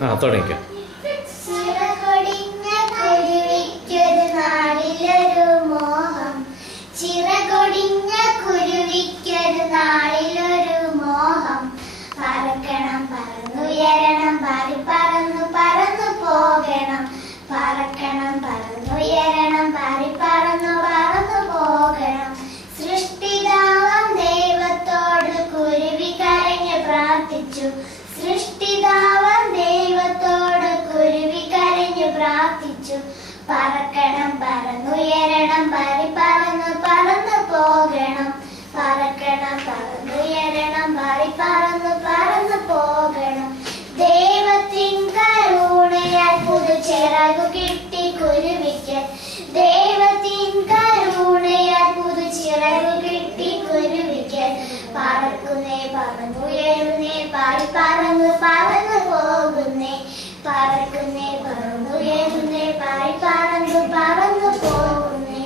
തുടങ്ങിക്കാം. ചിറകൊടിഞ്ഞ കുരുവിക്കൊരു നാളിലൊരു മോഹം, പറക്കണം പറന്നുയരണം പാറി പറന്നു പറന്നു പോകണം, പറക്കണം പറന്നുയരണം പാറി പറന്നു പറന്നു പോകണം. സൃഷ്ടിതാവാം ദൈവത്തോട് കുരുവി കരഞ്ഞു പ്രാർത്ഥിച്ചു, സൃഷ്ടിതാവാം ദൈവത്തോട് കുരുവി കരഞ്ഞു പ്രാർത്ഥിച്ചു. പറക്കണം പറന്നുയരണം പാറി പറന്നു പറന്നു പോകണം, പറക്കണം പറന്നുയരണം പാറി പറന്നു പറന്നു പോകണം. ദൈവത്തിൻ കരുണയാൽ പുതുചിറകു കിട്ടി കുരുവിക്ക്, ദൈവത്തിൻ കരുണയാൽ പുതുചിറകു കിട്ടി കുരുവിക്ക്. പറക്കുന്നേ പറന്നുയരുന്നേ പാറി പറന്നു പറന്നു പോകുന്നേ, പറക്കുന്നേ പറന്നുയരുന്നേ പാറി പറന്നു പറന്നു പോകുന്നേ.